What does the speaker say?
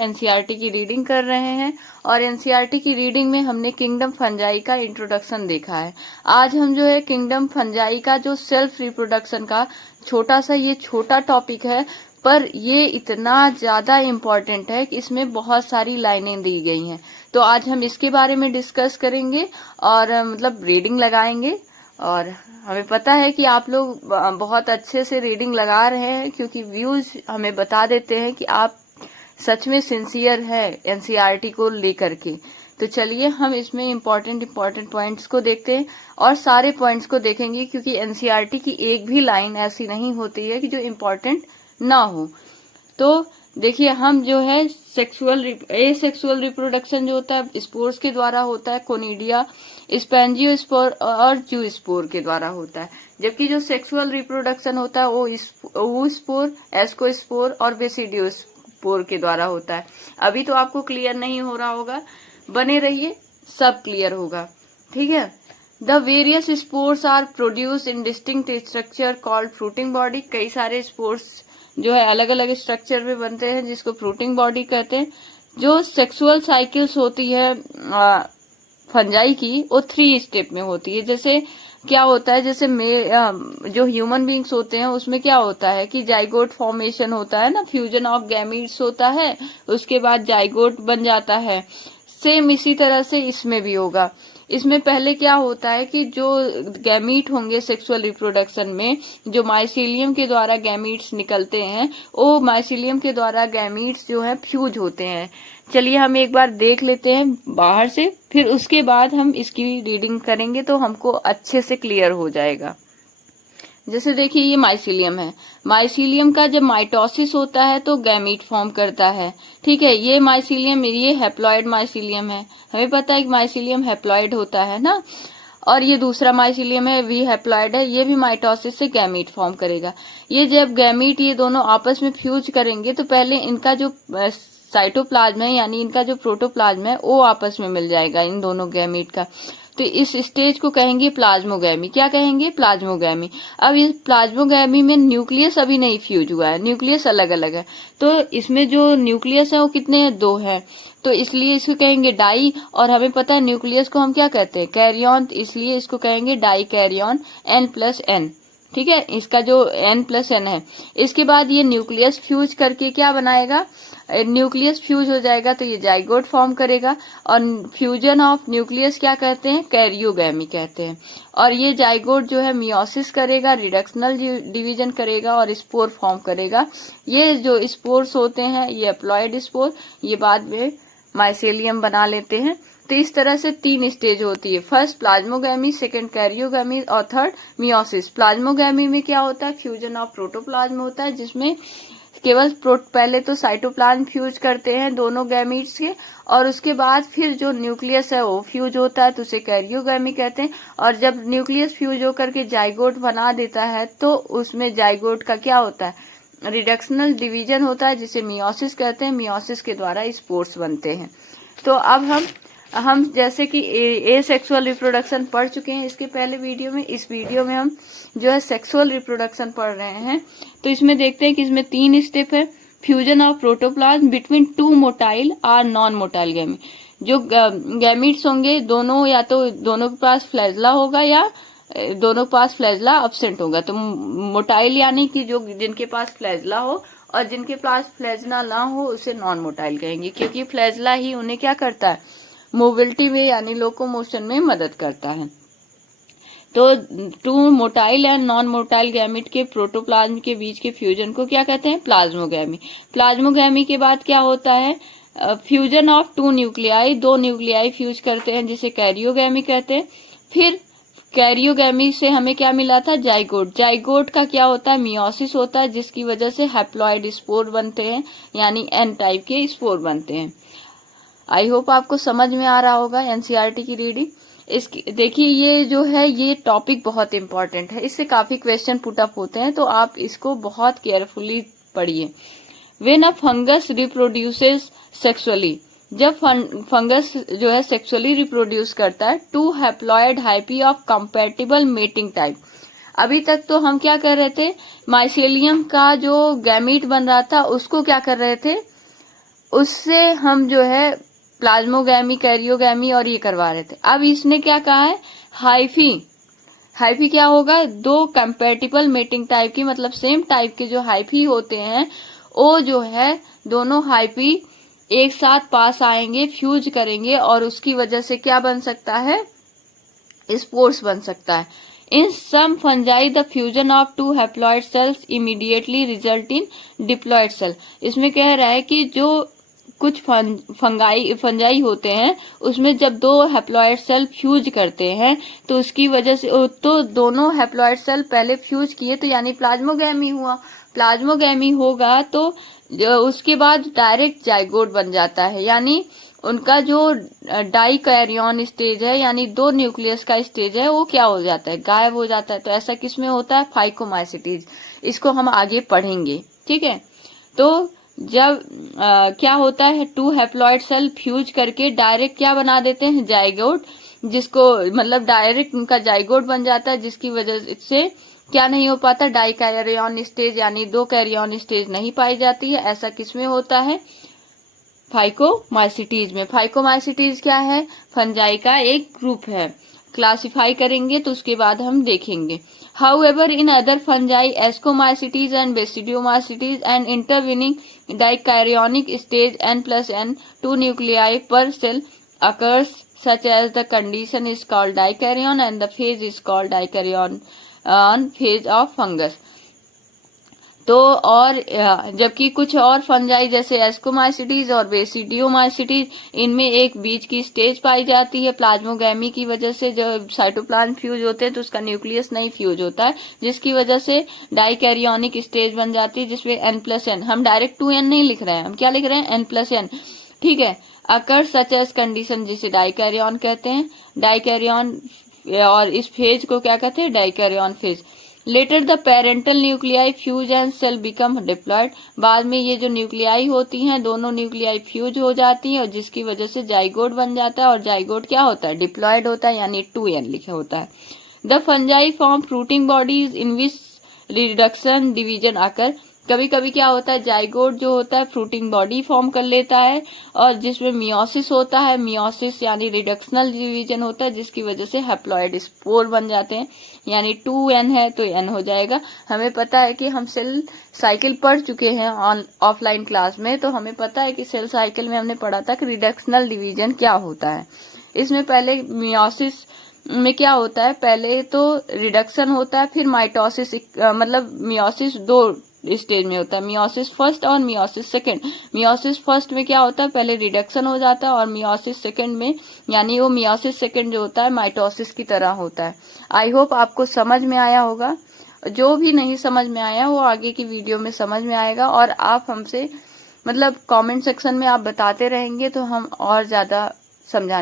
NCERT की reading कर रहे हैं और एनसीईआरटी की रीडिंग में हमने किंगडम फंजाई का इंट्रोडक्शन देखा है। आज हम जो है किंगडम फंजाई का जो सेल्फ रिप्रोडक्शन का ये छोटा टॉपिक है, पर ये इतना ज्यादा इम्पोर्टेंट है कि इसमें बहुत सारी लाइनें दी गई हैं। तो आज हम इसके बारे में डिस्कस करेंगे और मतलब रीडिंग लगाएंगे। और हमें पता है कि आप लोग बहुत अच्छे से रीडिंग लगा रहे हैं, क्योंकि व्यूज हमें बता देते हैं कि आप सच में सिंसियर है एनसीईआरटी को लेकर के। तो चलिए हम इसमें इम्पोर्टेंट पॉइंट्स को देखते हैं और सारे पॉइंट्स को देखेंगे, क्योंकि एनसीईआरटी की एक भी लाइन ऐसी नहीं होती है कि जो इम्पोर्टेंट ना हो। तो देखिए, हम जो है सेक्सुअल रिप्रोडक्शन जो होता है स्पोर्स के द्वारा होता है, कोनिडिया, स्पेंजियोस्पोर और जूस्पोर के द्वारा होता है। जबकि जो सेक्सुअल रिप्रोडक्शन होता है वो oospore, एस्कोस्पोर और बेसिडियोस्पोर के द्वारा होता है। अभी तो आपको क्लियर नहीं हो रहा होगा, बने रहिए, सब क्लियर होगा। ठीक है। The various spores are produce in distinct structure called fruiting body. कई सारे स्पोर्स जो है अलग अलग स्ट्रक्चर में बनते हैं, जिसको फ्रूटिंग बॉडी कहते हैं। जो सेक्सुअल साइकिल्स होती है फंजाई की, वो 3 स्टेप में होती है। जैसे क्या होता है, जैसे जो ह्यूमन बींग्स होते हैं उसमें क्या होता है कि जाइगोट फॉर्मेशन होता है ना, फ्यूजन ऑफ गैमीट्स होता है, उसके बाद जाइगोट बन जाता है। सेम इसी तरह से इसमें भी होगा। इसमें पहले क्या होता है कि जो गैमीट होंगे सेक्सुअल रिप्रोडक्शन में, जो माइसीलियम के द्वारा गैमीट्स निकलते हैं, वो माइसीलियम के द्वारा गैमीट्स जो है फ्यूज होते हैं। चलिए हम एक बार देख लेते हैं बाहर से, फिर उसके बाद हम इसकी रीडिंग करेंगे तो हमको अच्छे से क्लियर हो जाएगा। जैसे देखिए, ये माइसीलियम है। माइसीलियम का जब माइटोसिस होता है तो गैमीट फॉर्म करता है। ठीक है। ये माइसीलियम, ये हैप्लॉइड माइसीलियम है। हमें पता है कि माइसीलियम हैप्लॉइड होता है ना। और ये दूसरा माइसीलियम है, वी हैप्लॉइड है, ये भी माइटोसिस से गैमीट फॉर्म करेगा। ये जब गैमीट ये दोनों आपस में फ्यूज करेंगे तो पहले इनका जो साइटोप्लाज्म है, यानी इनका जो प्रोटोप्लाज्म है, वो आपस में मिल जाएगा इन दोनों गैमीट का। तो इस स्टेज को कहेंगे प्लाज्मोगैमी। क्या कहेंगे? प्लाज्मोगैमी। अब इस प्लाज्मोगैमी में न्यूक्लियस अभी नहीं फ्यूज हुआ है, न्यूक्लियस अलग अलग है। तो इसमें जो न्यूक्लियस है वो कितने हैं? 2 है। तो इसलिए इसको कहेंगे डाई। और हमें पता है न्यूक्लियस को हम क्या कहते हैं? कैरियन। इसलिए इसको कहेंगे डाई कैरियन N+N। ठीक है। इसका जो N+N है, इसके बाद ये न्यूक्लियस फ्यूज करके क्या बनाएगा? न्यूक्लियस फ्यूज हो जाएगा तो ये जाइगोट फॉर्म करेगा। और फ्यूजन ऑफ न्यूक्लियस क्या कहते हैं? कैरियोगैमी कहते हैं। और ये जाइगोट जो है मियोसिस करेगा, रिडक्शनल डिवीजन करेगा और स्पोर फॉर्म करेगा। ये जो स्पोर्स होते हैं ये एप्लॉइड स्पोर, ये बाद में माइसेलियम बना लेते हैं। तो इस तरह से 3 स्टेज होती है। फर्स्ट प्लाज्मोगैमी, सेकंड कैरियोगैमी और थर्ड मियोसिस। प्लाज्मोगैमी में क्या होता है? फ्यूजन ऑफ प्रोटोप्लाज्म होता है, जिसमें केवल पहले तो साइटोप्लाज्म फ्यूज करते हैं दोनों गैमीट्स के, और उसके बाद फिर जो न्यूक्लियस है वो फ्यूज होता है, तो उसे कैरियोगैमी कहते हैं। और जब न्यूक्लियस फ्यूज होकर के जाइगोट बना देता है तो उसमें जाइगोट का क्या होता है? रिडक्शनल डिवीजन होता है, जिसे मियोसिस कहते हैं। मियोसिस के द्वारा स्पोर्स बनते हैं। तो अब हम जैसे कि ए सेक्सुअल रिप्रोडक्शन पढ़ चुके हैं इसके पहले वीडियो में। इस वीडियो में हम जो है सेक्सुअल रिप्रोडक्शन पढ़ रहे हैं। तो इसमें देखते हैं कि इसमें 3 स्टेप है। Fusion of protoplasm between 2 motile और नॉन मोटाइल गैमीट। जो गैमीट्स होंगे दोनों, या तो दोनों के पास फ्लैजला होगा या दोनों के पास फ्लैजला अब्सेंट होगा। तो मोटाइल यानी कि जो जिनके पास फ्लैजला हो, और जिनके पास फ्लैजला ना हो उसे नॉन मोटाइल कहेंगे, क्योंकि फ्लैजला ही उन्हें क्या करता है? मोबिलिटी में यानी लोकोमोशन में मदद करता है। तो 2 motile and non motile gamete के प्रोटोप्लाज्म के बीच के फ्यूजन को क्या कहते हैं? प्लाज्मोगैमी। प्लाज्मोगैमी के बाद क्या होता है? Fusion of 2 nuclei, 2 nuclei fuse करते हैं, जिसे कैरियोगैमी कहते हैं। फिर कैरियोगैमी से हमें क्या मिला था? जाइगोट। जाइगोट का क्या होता है? मियोसिस होता है, जिसकी वजह से हैप्लॉइड स्पोर बनते हैं, यानी N टाइप के स्पोर बनते हैं। आई होप आपको समझ में आ रहा होगा एनसीईआरटी की रीडिंग। इसकी देखिए, ये जो है ये टॉपिक बहुत इंपॉर्टेंट है, इससे काफी क्वेश्चन पुट अप होते हैं, तो आप इसको बहुत केयरफुली पढ़िए। When a fungus reproduces sexually, जब फंगस जो है सेक्सुअली रिप्रोड्यूस करता है, 2 haploid hyphae of compatible mating type. अभी तक तो हम क्या कर रहे थे? माइसेलियम का जो गैमीट बन रहा था उसको क्या कर रहे थे? उससे हम जो है प्लाज्मोगैमी, कैरियोगैमी और ये करवा रहे थे। अब इसने क्या कहा है, हाइफी। हाइफी क्या होगा, दो कंपैटिबल मेटिंग टाइप की, मतलब सेम टाइप के जो हाइफी होते हैं वो जो है दोनों हाइफी एक साथ पास आएंगे, फ्यूज करेंगे और उसकी वजह से क्या बन सकता है, स्पोर्स बन सकता है। In some fungi the fusion of two haploid cells immediately result in diploid cell. इसमें कह रहा है कि जो कुछ फंजाई होते हैं उसमें जब दो हैप्लॉइड सेल फ्यूज करते हैं तो उसकी वजह से तो दोनों हैप्लॉइड सेल पहले फ्यूज किए तो यानी प्लाज्मोगैमी हुआ। प्लाज्मोगैमी होगा तो उसके बाद डायरेक्ट जाइगोट बन जाता है, यानी उनका जो डाइकैरियन स्टेज है यानी दो न्यूक्लियस का स्टेज है वो क्या हो जाता है, गायब हो जाता है। तो ऐसा किसमें होता है, फाइकोमाइसिटीज। इसको हम आगे पढ़ेंगे, ठीक है। तो जब क्या होता है, टू हैप्लॉइड सेल फ्यूज करके डायरेक्ट क्या बना देते हैं, जाइगोट, जिसको मतलब डायरेक्ट उनका जाइगोट बन जाता है, जिसकी वजह से क्या नहीं हो पाता, डाइकैरियन स्टेज यानी दो कैरियन स्टेज नहीं पाई जाती है। ऐसा किसमें होता है, फाइकोमाइसिटीज में। फाइकोमाइसिटीज क्या है, फंजाई का एक ग्रुप है। क्लासिफाई करेंगे तो उसके बाद हम देखेंगे। However in other fungi ascomycetes and basidiomycetes and intervening dikaryotic stage n+n 2 nuclei per cell occurs such as the condition is called dikaryon and the phase is called dikaryon phase of fungus। तो और जबकि कुछ और fungi जैसे ascomycetes और basidiomycetes, इनमें एक बीच की स्टेज पाई जाती है प्लाज्मोगैमी की वजह से। जब साइटोप्लाज्म फ्यूज होते हैं तो उसका न्यूक्लियस नहीं फ्यूज होता है, जिसकी वजह से डाइकैरियोनिक स्टेज बन जाती है जिसमें n+n, हम डायरेक्ट 2n नहीं लिख रहे हैं, हम क्या लिख रहे हैं, n+n, ठीक है। अकर सच एज कंडीशन जिसे डाइकैरियन कहते हैं, डाइकैरियन, और इस फेज को क्या कहते हैं, dikaryon phase. Later the parental nuclei fuse and cell become diploid. बाद में ये जो न्यूक्लियाई होती हैं दोनों न्यूक्लियाई फ्यूज हो जाती हैं और जिसकी वजह से जाइगोट बन जाता है, और जाइगोट क्या होता है, डिप्लॉयड होता है, यानी 2n लिखा होता है। The fungi form fruiting bodies in which reduction division आकर। कभी कभी क्या होता है, जाइगोट जो होता है फ्रूटिंग बॉडी फॉर्म कर लेता है और जिसमें मियोसिस होता है, मियोसिस यानी रिडक्शनल डिवीजन होता है, जिसकी वजह से हैप्लॉइड स्पोर बन जाते हैं, यानी 2n है तो n हो जाएगा। हमें पता है कि हम सेल साइकिल पढ़ चुके हैं ऑफलाइन क्लास में, तो हमें पता है कि सेल साइकिल में हमने पढ़ा था कि रिडक्शनल डिवीजन क्या होता है। इसमें पहले मियोसिस में क्या होता है, पहले तो रिडक्शन होता है, फिर माइटोसिस, मतलब मियोसिस दो स्टेज में होता है, मियोसिस फर्स्ट और मियोसिस सेकंड। मियोसिस फर्स्ट में क्या होता है, पहले रिडक्शन हो जाता है, और मियोसिस सेकंड में यानी वो मियोसिस सेकंड जो होता है माइटोसिस की तरह होता है। आई होप आपको समझ में आया होगा। जो भी नहीं समझ में आया वो आगे की वीडियो में समझ में आएगा, और आप हमसे मतलब कमेंट सेक्शन में आप बताते रहेंगे तो हम और ज्यादा समझाने